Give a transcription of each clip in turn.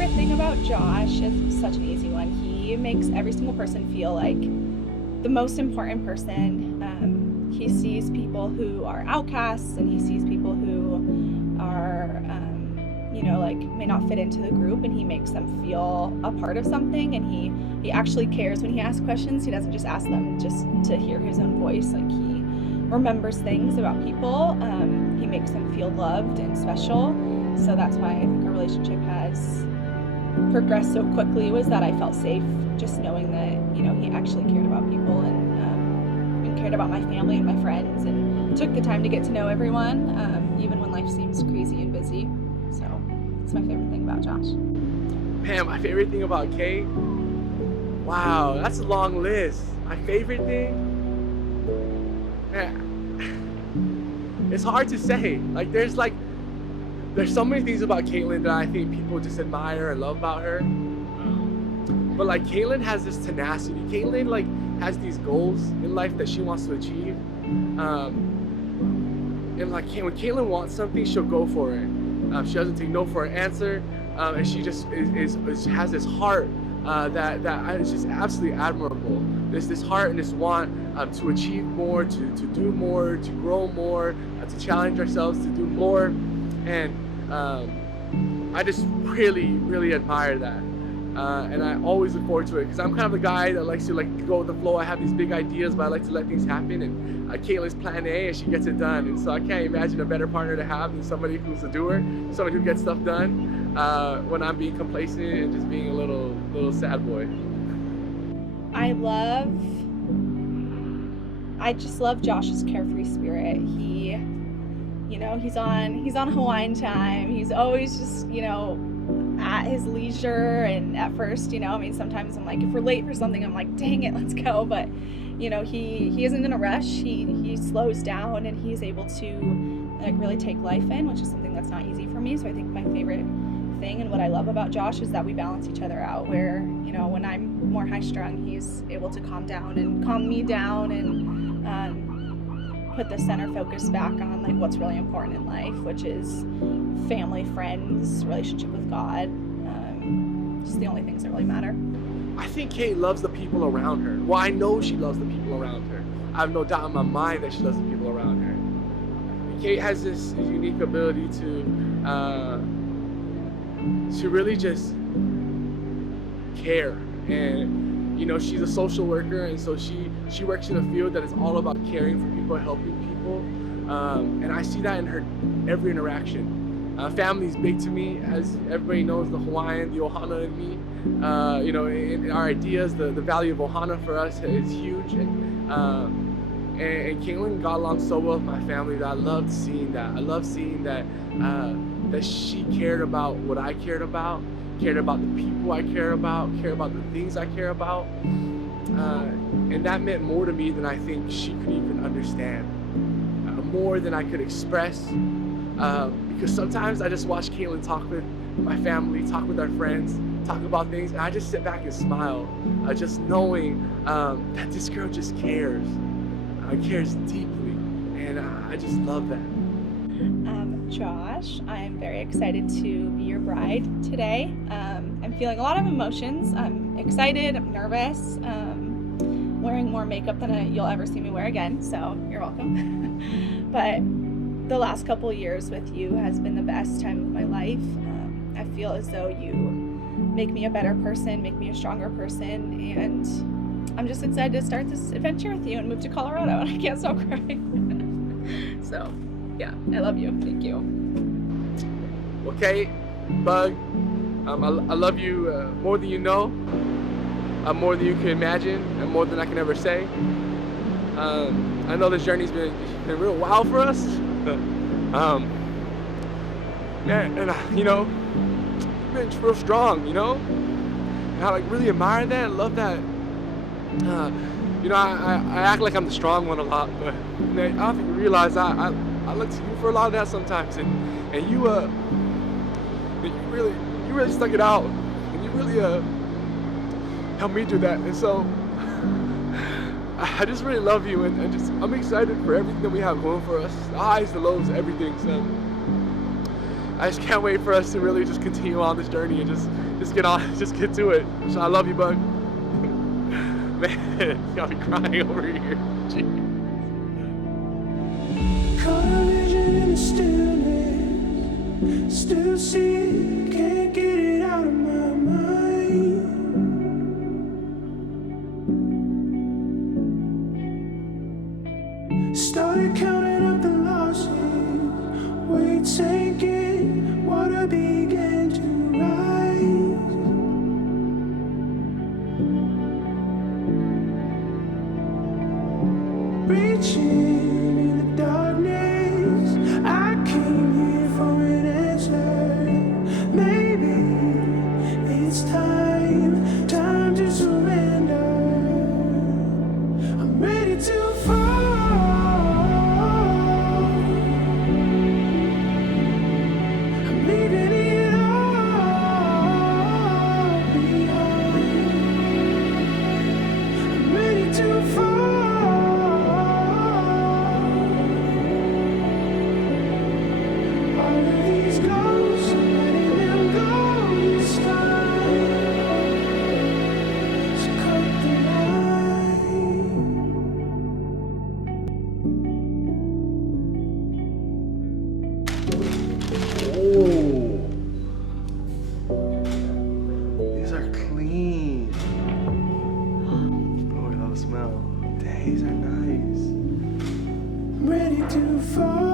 favorite thing about Josh is such an easy one. He makes every single person feel like the most important person. He sees people who are outcasts, and he sees people who are, like may not fit into the group, and he makes them feel a part of something. And he actually cares when he asks questions. He doesn't just ask them just to hear his own voice. Like, he remembers things about people. He makes them feel loved and special. So that's why I think our relationship has progressed so quickly, was that I felt safe just knowing that, he actually cared about people, and cared about my family and my friends, and took the time to get to know everyone, even when life seems crazy and busy. So it's my favorite thing about Josh. Man, my favorite thing about Kate? Wow, that's a long list. My favorite thing? Man, it's hard to say. Like, there's so many things about Caitlin that I think people just admire and love about her. But like, Caitlin has this tenacity. Caitlin has these goals in life that she wants to achieve. And like, when Caitlin wants something, she'll go for it. She doesn't take no for an answer. And she just has this heart that is just absolutely admirable. There's this heart and this want to achieve more, to do more, to grow more, to challenge ourselves to do more. And I just really, really admire that. And I always look forward to it, because I'm kind of the guy that likes to go with the flow. I have these big ideas, but I like to let things happen. And Caitlin's plan A, and she gets it done. And so I can't imagine a better partner to have than somebody who's a doer, somebody who gets stuff done when I'm being complacent and just being a little sad boy. I just love Josh's carefree spirit. He's on Hawaiian time. He's always just, at his leisure. And at first, sometimes I'm like, if we're late for something, I'm like, dang it, let's go. But, he isn't in a rush. He slows down, and he's able to really take life in, which is something that's not easy for me. So I think my favorite thing and what I love about Josh is that we balance each other out, where, when I'm more high strung, he's able to calm down and calm me down, and put the center focus back on what's really important in life, which is family, friends, relationship with God, just the only things that really matter. I think Kate loves the people around her. Well, I know she loves the people around her. I have no doubt in my mind that she loves the people around her. Kate has this unique ability to really just care. And she's a social worker, and so she works in a field that is all about caring for people, helping people, and I see that in her every interaction. Family is big to me, as everybody knows. The Hawaiian, the Ohana in me, in our ideas, the value of Ohana for us is huge, and Caitlin got along so well with my family that I loved seeing that. I love seeing that she cared about what I cared about the people I care about the things I care about. And that meant more to me than I think she could even understand, more than I could express. Because sometimes I just watch Caitlin talk with my family, talk with our friends, talk about things, and I just sit back and smile, just knowing that this girl just cares deeply, and I just love that. Josh, I am very excited to be your bride today. I'm feeling a lot of emotions. I'm excited, I'm nervous, wearing more makeup than you'll ever see me wear again, so you're welcome. But the last couple years with you has been the best time of my life. I feel as though you make me a better person, make me a stronger person, and I'm just excited to start this adventure with you and move to Colorado, and I can't stop crying. So yeah, I love you. Thank you. Okay, Bug, I love you more than you know, more than you can imagine, and more than I can ever say. I know this journey's been real wild for us. And you've been real strong, and I really admire that and love that. I act like I'm the strong one a lot, but I don't think you realize I look to you for a lot of that sometimes, and you really stuck it out, and you really helped me do that, and so I just really love you, and I'm excited for everything that we have going for us, the highs, the lows, everything. So I just can't wait for us to really just continue on this journey and just get on, just get to it. So I love you, bud. Man, you got me crying over here. Jeez. Caught a vision in the stillness, still see it, can't get it out of my mind. Started counting up the losses, weight sinking, water began to rise. Reaching in the darkness, I came here for an answer. Maybe it's time to surrender. I'm ready to fall. I'm leaving it all behind. I'm ready to fall. All of these ghosts, I'm letting them go this time. So cut the line. These are clean. Oh, I love the smell. These are nice. I'm ready to fall.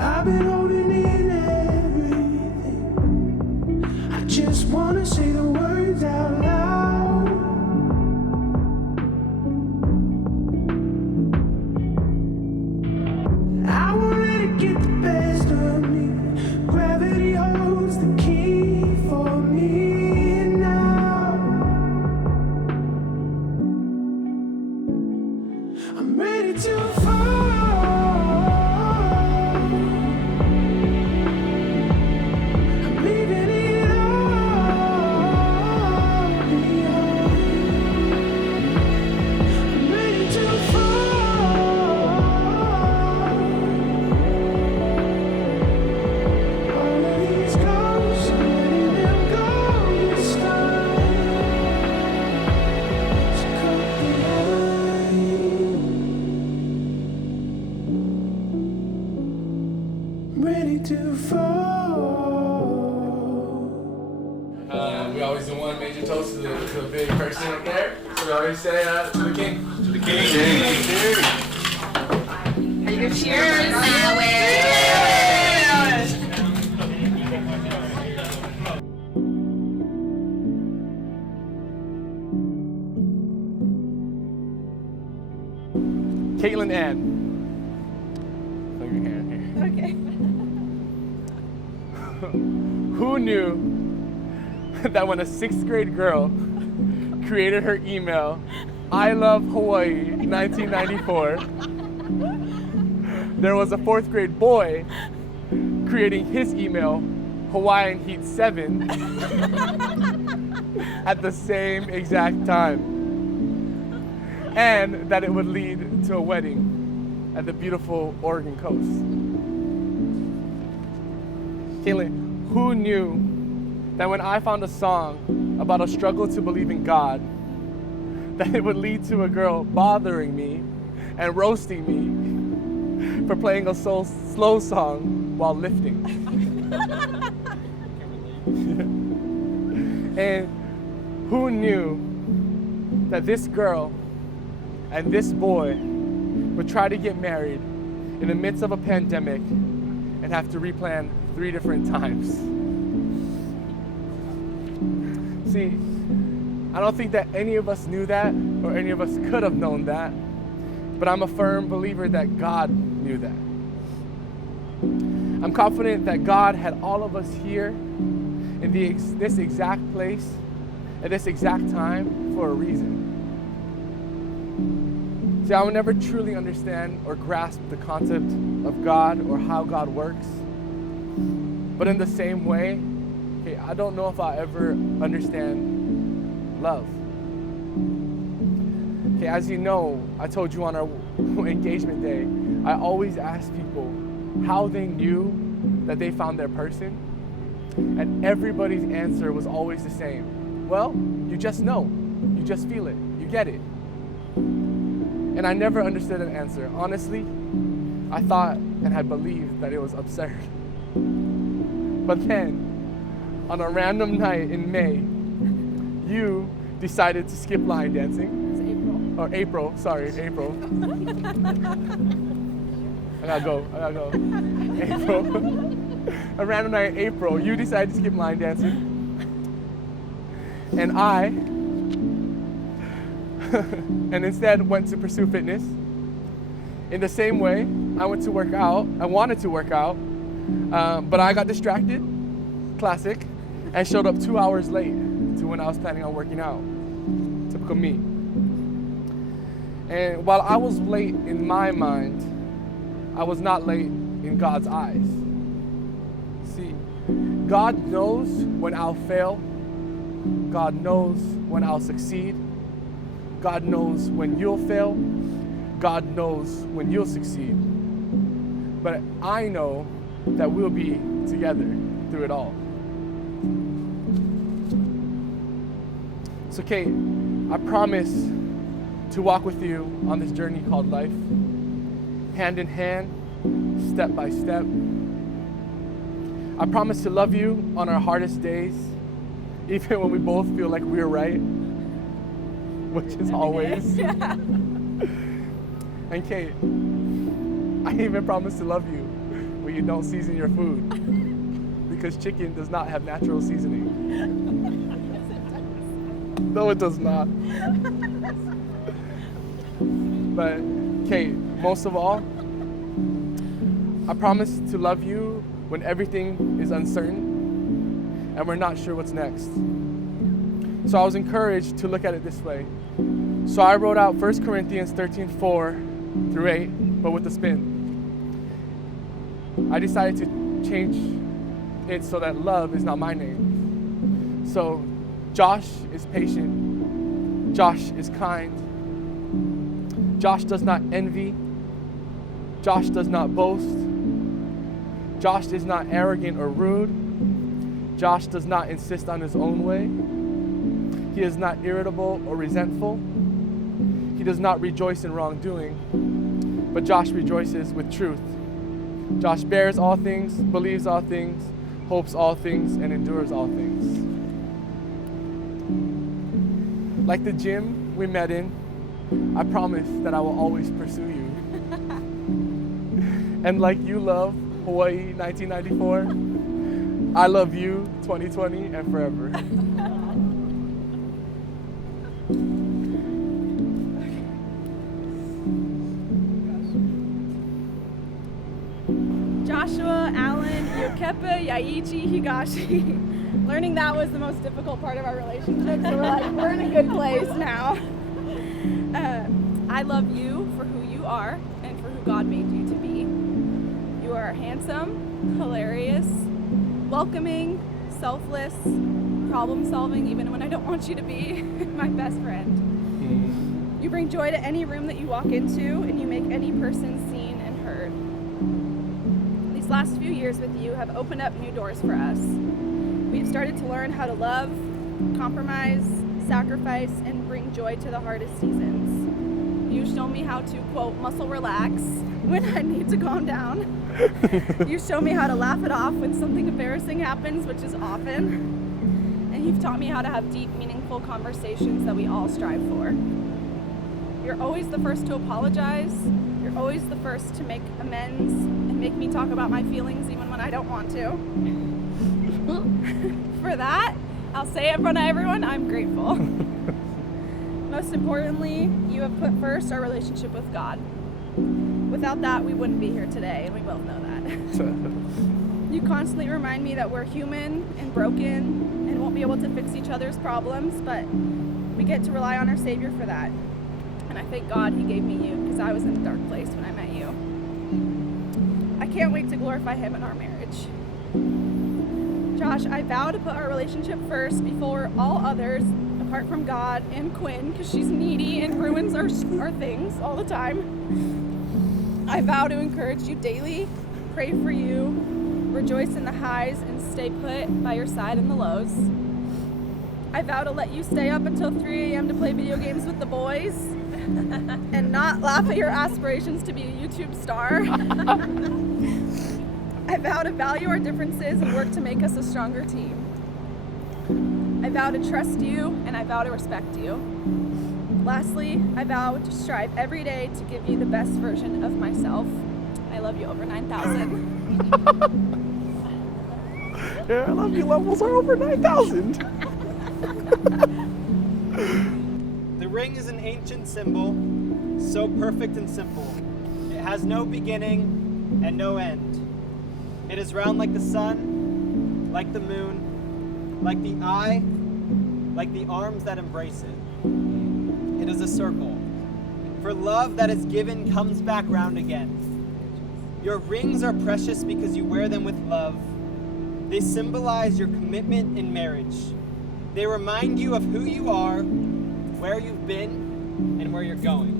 I've been holding in everything. I just wanna say the words out loud. I won't let it get the best of me. Gravity holds the key for me now. I'm ready to fall. I'm leaving it all behind. I'm ready to fall. All of these ghosts, I'm letting them go this time. So cut the line. I'm ready to fall. We always do one major toast to the big person up there. So we always say to the king. To the king. Cheers. Are you cheers now? Caitlin Ann. Put your hand here. Okay. Who knew that when a 6th grade girl created her email, I love Hawaii 1994, there was a 4th grade boy creating his email, Hawaiian Heat 7, at the same exact time. And that it would lead to a wedding at the beautiful Oregon coast. Caitlin, who knew that when I found a song about a struggle to believe in God, that it would lead to a girl bothering me and roasting me for playing a slow song while lifting? And who knew that this girl and this boy would try to get married in the midst of a pandemic and have to replan 3 different times? See, I don't think that any of us knew that or any of us could have known that, but I'm a firm believer that God knew that. I'm confident that God had all of us here in this exact place at this exact time for a reason. See, I will never truly understand or grasp the concept of God or how God works. But in the same way, okay, I don't know if I'll ever understand love. Okay, as you know, I told you on our engagement day, I always ask people how they knew that they found their person. And everybody's answer was always the same. Well, you just know. You just feel it. You get it. And I never understood an answer. Honestly, I thought and had believed that it was absurd. But then, on a random night in May, you decided to skip line dancing. Or April, sorry, April. I gotta go. April. A random night in April, you decided to skip line dancing. And I, and instead went to pursue fitness. In the same way, I went to work out. I wanted to work out, but I got distracted, classic, and showed up 2 hours late to when I was planning on working out. Typical me. And while I was late in my mind, I was not late in God's eyes. See, God knows when I'll fail. God knows when I'll succeed. God knows when you'll fail. God knows when you'll succeed. But I know that we'll be together through it all. So Kate, I promise to walk with you on this journey called life, hand in hand, step by step. I promise to love you on our hardest days, even when we both feel like we're right, which is always. Yeah. And Kate, I even promise to love you when you don't season your food, because chicken does not have natural seasoning. No, it does not. But Kate, most of all, I promise to love you when everything is uncertain and we're not sure what's next. So I was encouraged to look at it this way. So I wrote out 1 Corinthians 13:4-8, but with a spin. I decided to change it so that love is not my name. So Josh is patient. Josh is kind. Josh does not envy. Josh does not boast. Josh is not arrogant or rude. Josh does not insist on his own way. He is not irritable or resentful. He does not rejoice in wrongdoing, but Josh rejoices with truth. Josh bears all things, believes all things, hopes all things, and endures all things. Like the gym we met in, I promise that I will always pursue you. And like you love Hawaii 1994, I love you 2020 and forever. Joshua, Alan, Yokepa, Yaichi, Higashi. Learning that was the most difficult part of our relationship, so we're in a good place now. I love you for who you are and for who God made you to be. You are handsome, hilarious, welcoming, selfless, problem-solving even when I don't want you to be, my best friend. You bring joy to any room that you walk into, and you make any person seen and heard. These last few years with you have opened up new doors for us. We've started to learn how to love, compromise, sacrifice, and bring joy to the hardest seasons. You show me how to, quote, muscle relax when I need to calm down. You show me how to laugh it off when something embarrassing happens, which is often. And you've taught me how to have deep, meaningful conversations that we all strive for. You're always the first to apologize. You're always the first to make amends and make me talk about my feelings even when I don't want to. For that, I'll say it in front of everyone, I'm grateful. Most importantly, you have put first our relationship with God. Without that, we wouldn't be here today, and we both know that. You constantly remind me that we're human and broken and won't be able to fix each other's problems, but we get to rely on our Savior for that. And I thank God He gave me you, because I was in a dark place when I met you. I can't wait to glorify Him in our marriage. Josh, I vow to put our relationship first before all others, apart from God and Quinn because she's needy and ruins our things all the time. I vow to encourage you daily, pray for you, rejoice in the highs, and stay put by your side in the lows. I vow to let you stay up until 3 a.m. to play video games with the boys and not laugh at your aspirations to be a YouTube star. I vow to value our differences and work to make us a stronger team. I vow to trust you and I vow to respect you. Lastly, I vow to strive every day to give you the best version of myself. I love you over 9,000. Yeah, I love you levels are over 9,000. The ring is an ancient symbol, so perfect and simple. It has no beginning and no end. It is round like the sun, like the moon, like the eye, like the arms that embrace it. It is a circle. For love that is given comes back round again. Your rings are precious because you wear them with love. They symbolize your commitment in marriage. They remind you of who you are, where you've been, and where you're going.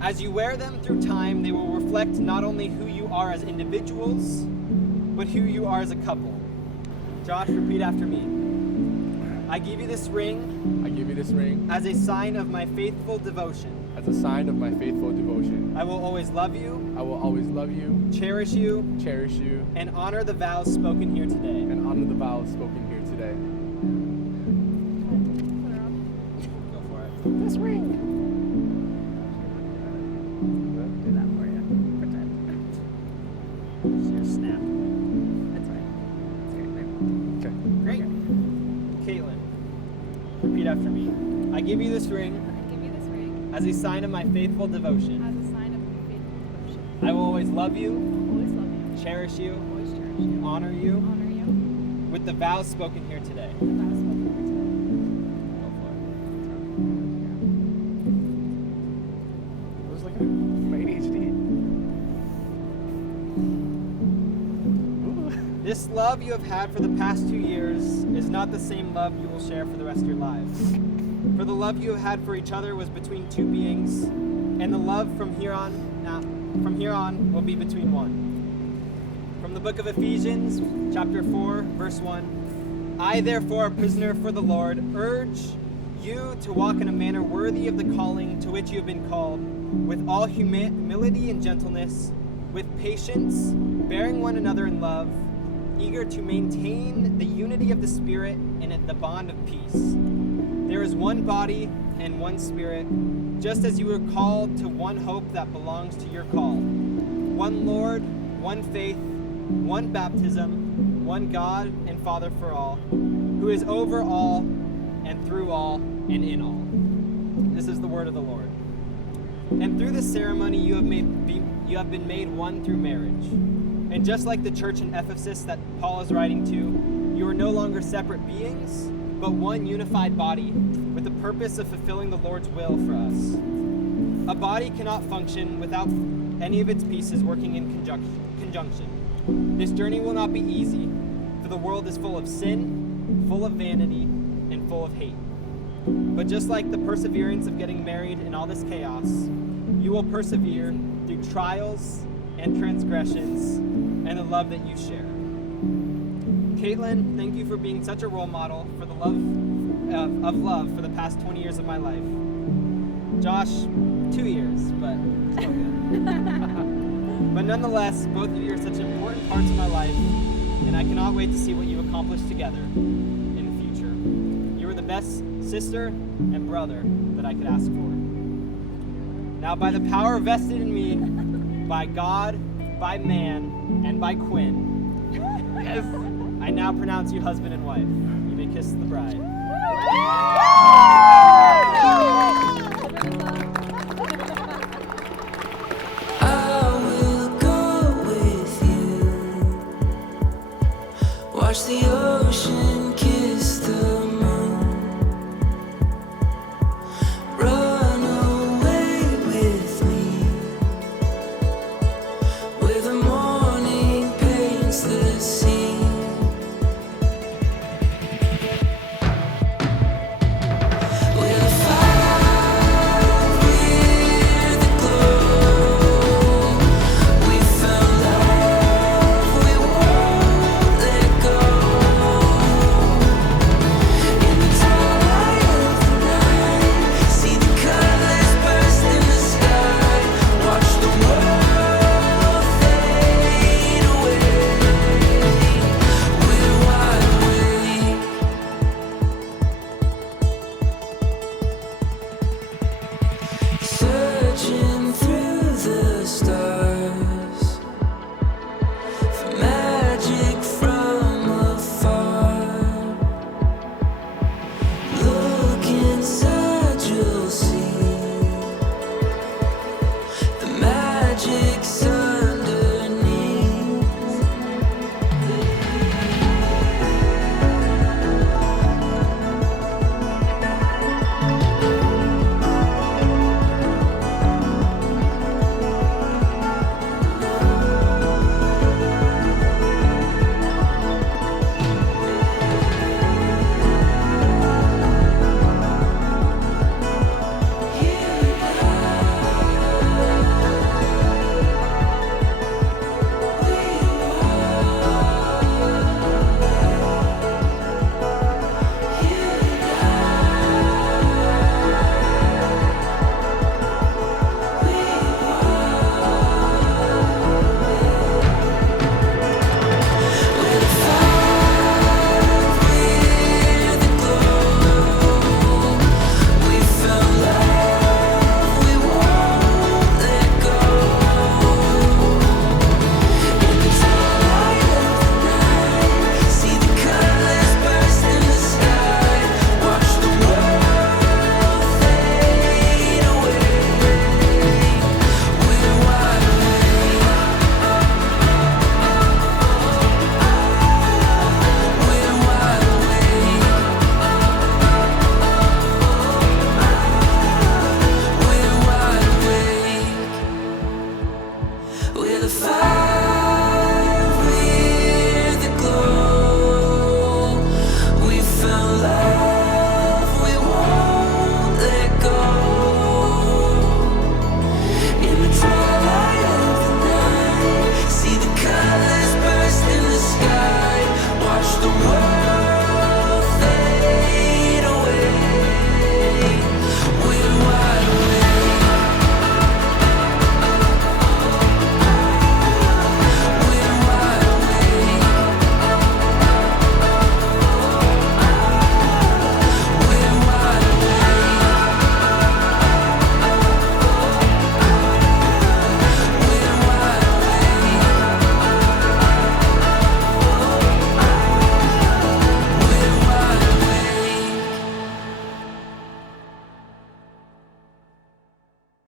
As you wear them through time, they will reflect not only who you are as individuals, but who you are as a couple. Josh, repeat after me. I give you this ring. I give you this ring as a sign of my faithful devotion. as a sign of my faithful devotion. I will always love you. I will always love you, Cherish you. cherish you, And honor the vows spoken here today. and honor the vows spoken here today. Go for it. This ring. Do that for you. Pretend. It's your snap. That's fine. It's Okay. Great. Caitlin, repeat after me. I give you this ring I give you this ring as a sign of my faithful devotion. as a sign of my faithful devotion. I will always love you, Always love you. cherish you, Always cherish you. honor you Honor you. with the vows spoken here today. The vows spoken here today. Go for I was looking at my ADHD. Ooh. it. This love you have had for the past 2 years is not the same love you will share for the rest of your lives. For the love you have had for each other was between two beings, and the love from here on will be between one. From the book of Ephesians, chapter 4, verse 1. I, therefore, a prisoner for the Lord, urge you to walk in a manner worthy of the calling to which you have been called, with all humility and gentleness, with patience, bearing one another in love, eager to maintain the unity of the Spirit and the bond of peace. There is one body and one Spirit, just as you were called to one hope that belongs to your call. One Lord, one faith, one baptism, one God and Father for all, who is over all and through all and in all. This is the word of the Lord. And through this ceremony you have been made one through marriage. And just like the church in Ephesus that Paul is writing to, you are no longer separate beings, but one unified body with the purpose of fulfilling the Lord's will for us. A body cannot function without any of its pieces working in conjunction. This journey will not be easy, for the world is full of sin, full of vanity, and full of hate. But just like the perseverance of getting married in all this chaos, you will persevere through trials and transgressions and the love that you share. Caitlin, thank you for being such a role model for the love of love for the past 20 years of my life. Josh, 2 years, but still good. But nonetheless, both of you are such important parts of my life, and I cannot wait to see what you accomplish together in the future. You are the best sister and brother that I could ask for. Now, by the power vested in me, by God, by man, and by Quinn, Yes. I now pronounce you husband and wife. You may kiss the bride. I will go with you. Watch the